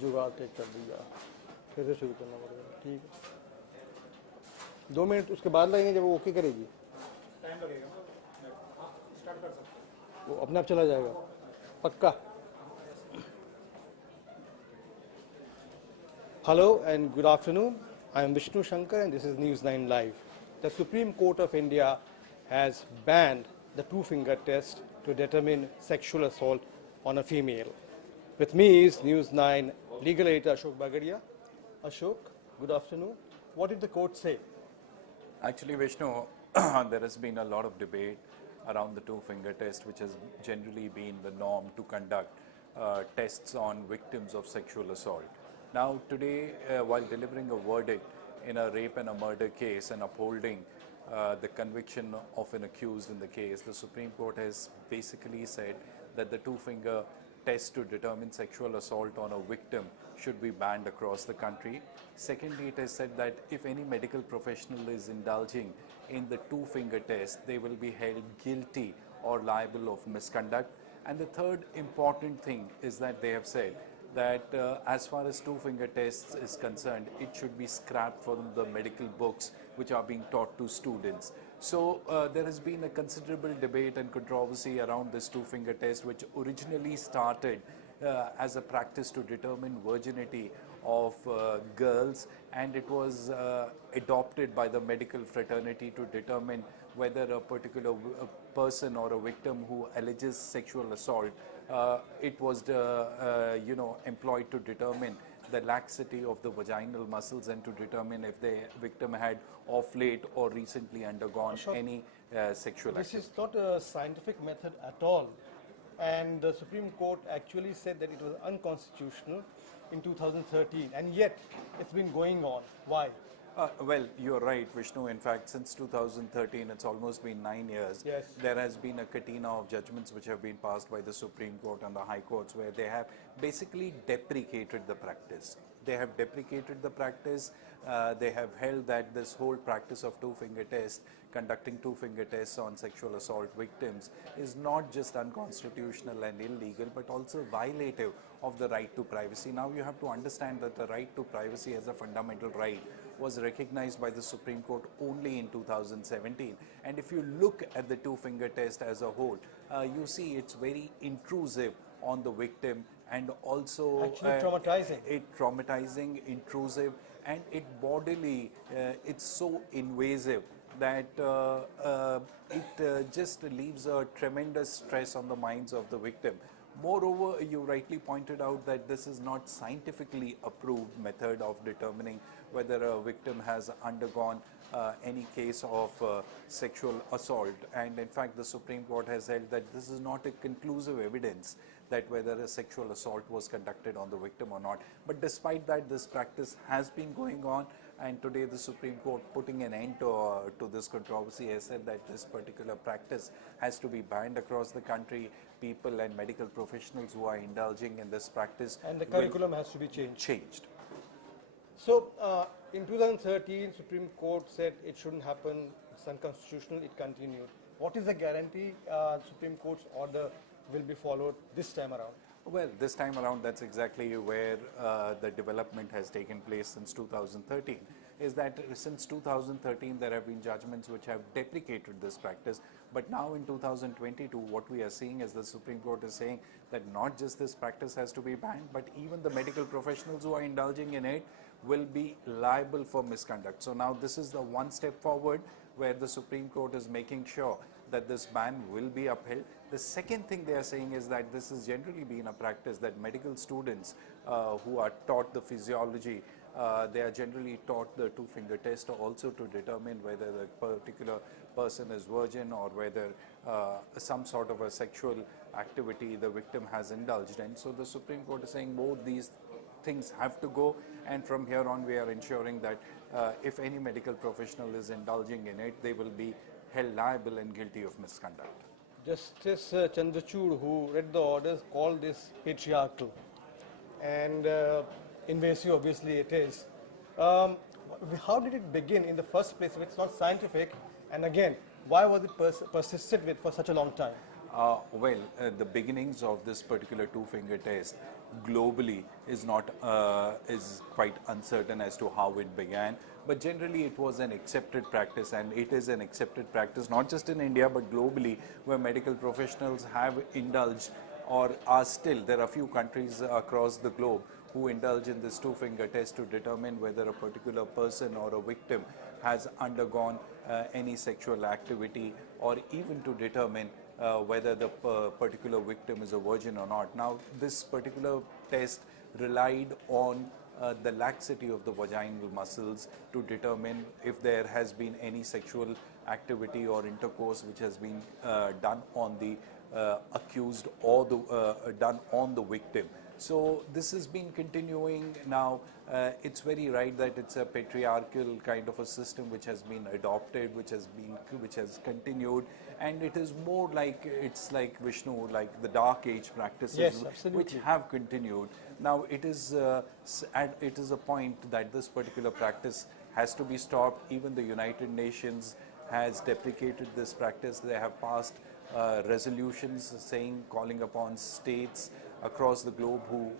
जुगाड़ टेक कर दिया, फिर से शुरू करना पड़ेगा। ठीक है, 2 मिनट उसके बाद लगेंगे जब वो ओके करेगी। टाइम लगेगा, स्टार्ट कर सकते हैं, वो अपने आप चला जाएगा पक्का। Hello and good afternoon. I am Vishnu Shankar and this is News9 Live. The Supreme Court of India has banned the two-finger test to determine sexual assault on a female. With me is News9 legal editor Ashok Bagadia. Ashok, good afternoon. What did the court say? Actually, Vishnu, there has been a lot of debate around the two-finger test, which has generally been the norm to conduct tests on victims of sexual assault. Now, today, while delivering a verdict in a rape and a murder case and upholding the conviction of an accused in the case, the Supreme Court has basically said that the two-finger test to determine sexual assault on a victim should be banned across the country. Secondly, it has said that if any medical professional is indulging in the two-finger test, they will be held guilty or liable of misconduct. And the third important thing is that they have said that as far as two-finger tests is concerned, it should be scrapped from the medical books which are being taught to students. So there has been a considerable debate and controversy around this two-finger test, which originally started as a practice to determine virginity of girls, and it was adopted by the medical fraternity to determine whether a particular person or a victim who alleges sexual assault, it was employed to determine the laxity of the vaginal muscles and to determine if the victim had of late or recently undergone any sexual activity. This is not a scientific method at all, and the Supreme Court actually said that it was unconstitutional in 2013, and yet it's been going on. Why? Well, you're right, Vishnu. In fact, since 2013, it's almost been 9 years. Yes. There has been a catena of judgments which have been passed by the Supreme Court and the High Courts, where they have basically deprecated the practice. They have deprecated the practice. They have held that this whole practice of two-finger test, conducting two-finger tests on sexual assault victims, is not just unconstitutional and illegal, but also violative of the right to privacy. Now, you have to understand that the right to privacy as a fundamental right was recognized by the Supreme Court only in 2017. And if you look at the two-finger test as a whole, you see it's very intrusive on the victim and also actually traumatizing. Traumatizing, intrusive, and it bodily, it's so invasive that it just leaves a tremendous stress on the minds of the victim. Moreover, you rightly pointed out that this is not scientifically approved method of determining whether a victim has undergone any case of sexual assault. And in fact, the Supreme Court has held that this is not a conclusive evidence that whether a sexual assault was conducted on the victim or not. But despite that, this practice has been going on, and today the Supreme Court, putting an end to this controversy, has said that this particular practice has to be banned across the country. People and medical professionals who are indulging in this practice, and the curriculum has to be changed. So in 2013, Supreme Court said it shouldn't happen, it's unconstitutional, it continued. What is the guarantee Supreme Court's order will be followed this time around? Well, this time around, that's exactly where the development has taken place since 2013, is that since 2013 there have been judgments which have deprecated this practice, but now in 2022 what we are seeing is the Supreme Court is saying that not just this practice has to be banned, but even the medical professionals who are indulging in it will be liable for misconduct. So now this is the one step forward where the Supreme Court is making sure that this ban will be upheld. The second thing they are saying is that this has generally been a practice that medical students who are taught the physiology, they are generally taught the two-finger test also to determine whether the particular person is virgin or whether some sort of a sexual activity the victim has indulged in. So the Supreme Court is saying both these things have to go, and from here on we are ensuring that if any medical professional is indulging in it, they will be held liable and guilty of misconduct. Justice Chandrachud, who read the orders, called this patriarchal and invasive, obviously it is. How did it begin in the first place if it's not scientific? And again, why was it persisted with for such a long time? The beginnings of this particular two-finger test globally is not is quite uncertain as to how it began. But generally, it was an accepted practice, and it is an accepted practice not just in India but globally, where medical professionals have indulged or are still. There are few countries across the globe who indulge in this two-finger test to determine whether a particular person or a victim has undergone any sexual activity, or even to determine whether the particular victim is a virgin or not. Now, this particular test relied on the laxity of the vaginal muscles to determine if there has been any sexual activity or intercourse which has been done on the accused or done on the victim. So this has been continuing now. It's very right that it's a patriarchal kind of a system which has been adopted, which has continued, and it is more like, it's like Vishnu, like the dark age practices, Yes, which absolutely. have continued. Now it is it is a point that this particular practice has to be stopped. Even the United Nations has deprecated this practice. They have passed resolutions saying, calling upon states across the globe who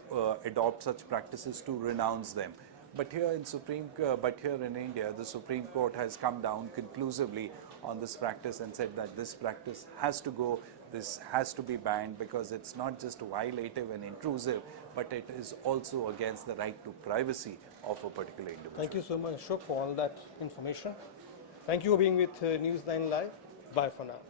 adopt such practices to renounce them. But here in India, the Supreme Court has come down conclusively on this practice and said that this practice has to go, this has to be banned, because it's not just violative and intrusive, but it is also against the right to privacy of a particular individual. Thank you so much, Ashok, for all that information. Thank you for being with News9 Live. Bye for now.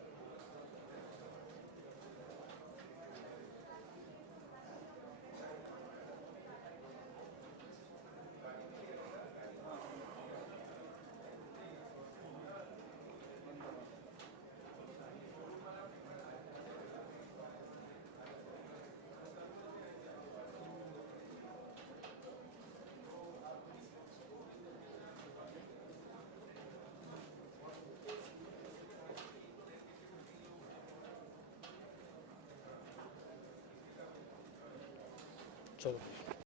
Chalo.